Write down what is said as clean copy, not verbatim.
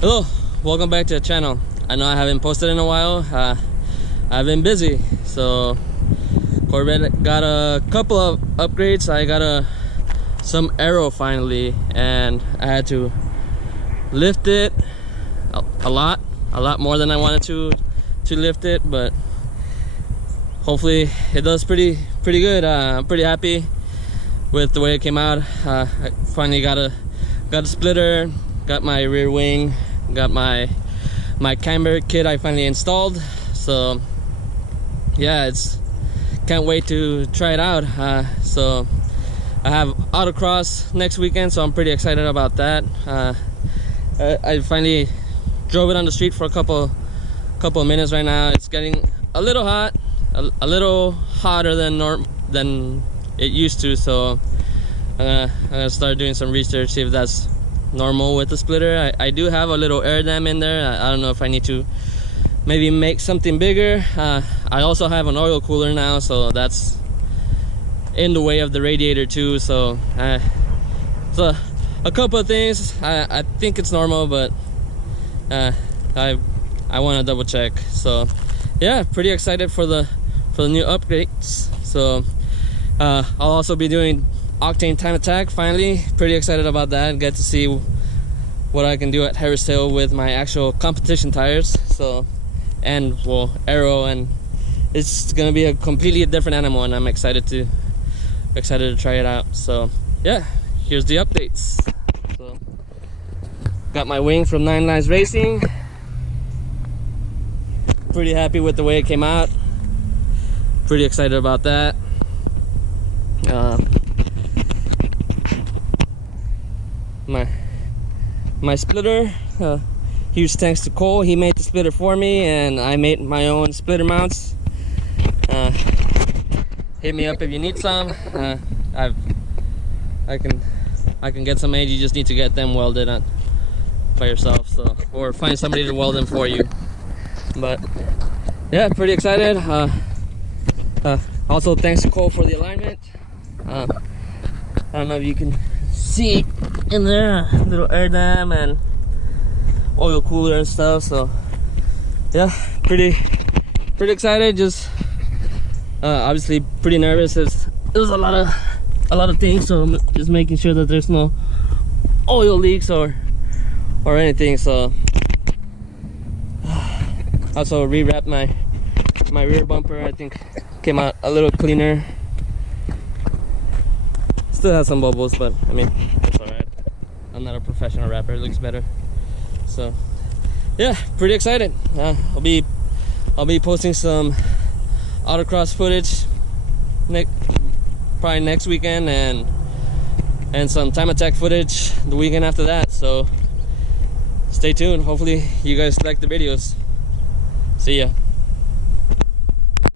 Hello, welcome back to the channel. I know I haven't posted in a while. I've been busy. So Corvette got a couple of upgrades. I got some aero finally, and I had to lift it a lot more than I wanted to lift it, but hopefully it does pretty good. I'm pretty happy with the way it came out. I finally got a splitter, got my rear wing, got my camber kit I finally installed. So yeah, can't wait to try it out. So I have autocross next weekend, so I'm pretty excited about that. I finally drove it on the street for a couple of minutes right now. It's getting a little hot, a little hotter than it used to, so I'm gonna start doing some research, see if that's normal with the splitter. I do have a little air dam in there. I don't know if I need to maybe make something bigger. I also have an oil cooler now, so that's in the way of the radiator too. So a couple of things. I think it's normal, but I want to double check. So yeah, pretty excited for the new upgrades. So I'll also be doing octane time attack finally. Pretty excited about that. Get to see what I can do at Harris Hill with my actual competition tires. So, and well, aero, and it's gonna be a completely different animal, and I'm excited to try it out. So yeah, here's the updates. So got my wing from 9 Lives Racing. Pretty happy with the way it came out. Pretty excited about that. My splitter, huge thanks to Cole. He made the splitter for me, and I made my own splitter mounts. Hit me up if you need some. I can get some made. You just need to get them welded on by yourself, so, or find somebody to weld them for you. But yeah, pretty excited. Also thanks to Cole for the alignment. I don't know if you can see in there, little air dam and oil cooler and stuff. So yeah, pretty excited. Just obviously pretty nervous. There's a lot of things, so I'm just making sure that there's no oil leaks or anything. So also rewrapped my rear bumper. I think came out a little cleaner. Still has some bubbles, but I mean, it's alright. I'm not a professional rapper. It looks better. So yeah, pretty excited. I'll be posting some autocross footage probably next weekend, and some time attack footage the weekend after that. So stay tuned. Hopefully you guys like the videos. See ya.